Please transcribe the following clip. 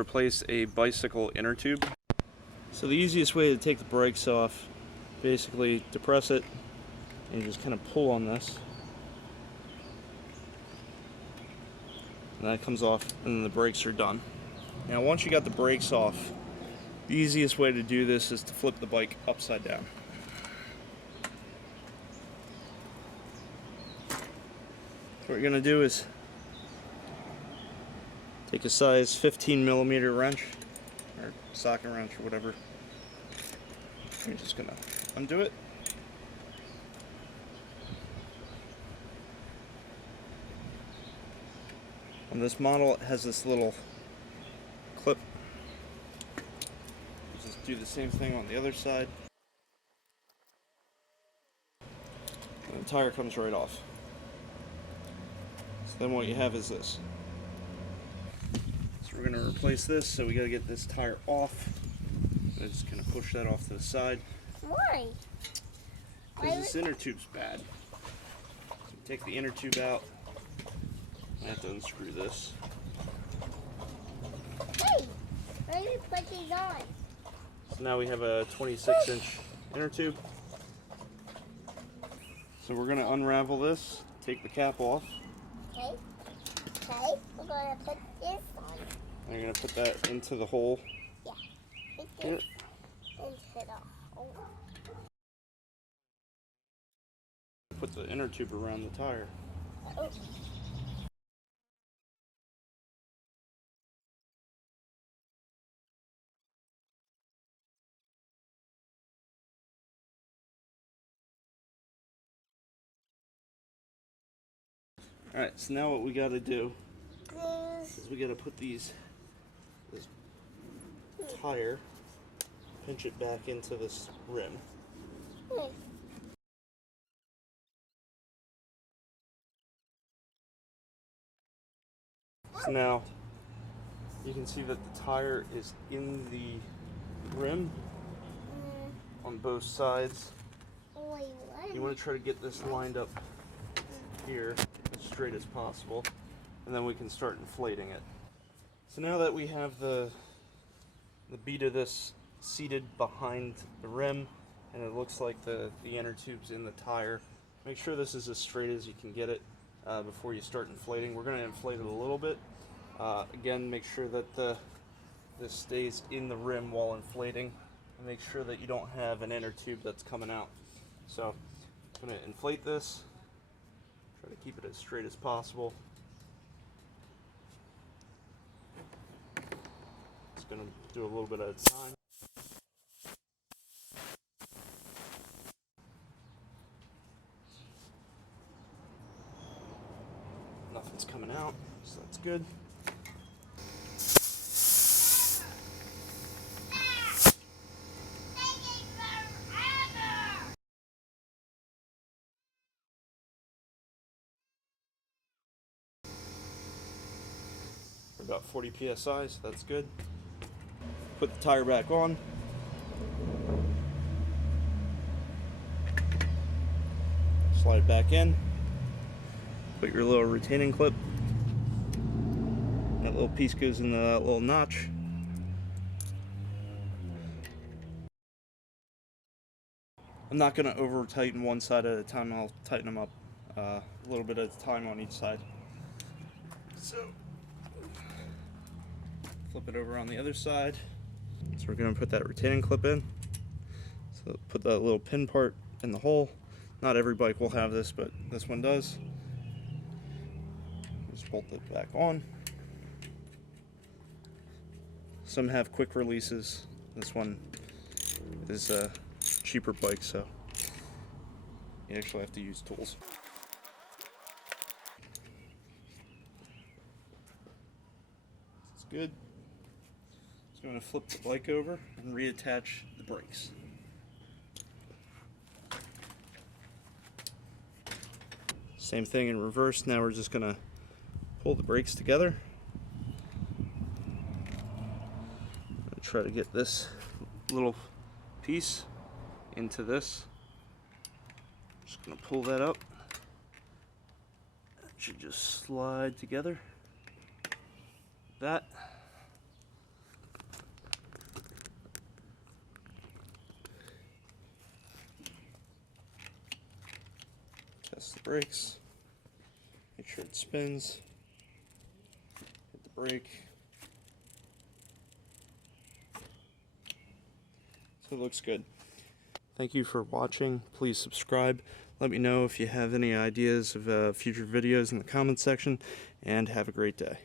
replace a bicycle inner tube. So the easiest way to take the brakes off, basically depress it and just kind of pull on this. And that comes off and then the brakes are done. Now once you got the brakes off, the easiest way to do this is to flip the bike upside down. What you're going to do is take a size 15mm wrench, or socket wrench, or whatever. You're just going to undo it. On this model, it has this little clip. You just do the same thing on the other side. And the tire comes right off. So then what you have is this. So we're going to replace this, so we got to get this tire off. I'm just going to push that off to the side. Why? Because this inner tube's bad. So take the inner tube out. I have to unscrew this. Hey, let me put these on. So now we have a 26-inch inner tube. So we're going to unravel this, take the cap off. Okay. Okay, we're going to put this on. And you're going to put that into the hole. Yeah. Here. Into the hole. Put the inner tube around the tire. Oh. Alright, so now what we got to do is we got to put this tire, pinch it back into this rim. So now you can see that the tire is in the rim on both sides. You want to try to get this lined up here as straight as possible, and then we can start inflating it. So now that we have the bead of this seated behind the rim, and it looks like the inner tube's in the tire, make sure this is as straight as you can get it before you start inflating. We're going to inflate it a little bit. Again, make sure that this stays in the rim while inflating, and make sure that you don't have an inner tube that's coming out. So I'm going to inflate this, try to keep it as straight as possible. Just going to do a little bit at a time. Nothing's coming out, so that's good. We're about 40 psi, so that's good. Put the tire back on. Slide it back in. Put your little retaining clip. That little piece goes in the little notch. I'm not going to over tighten one side at a time. I'll tighten them up a little bit at a time on each side. So flip it over on the other side. So we're going to put that retaining clip in. So put that little pin part in the hole. Not every bike will have this, but this one does. Just bolt it back on. Some have quick releases. This one is a cheaper bike, so you actually have to use tools. It's good. So I'm going to flip the bike over and reattach the brakes. Same thing in reverse. Now we're just going to pull the brakes together. Try to get this little piece into this. Just going to pull that up. It should just slide together. That. Test the brakes. Make sure it spins. Hit the brake. So it looks good. Thank you for watching. Please subscribe. Let me know if you have any ideas of future videos in the comments section, and have a great day.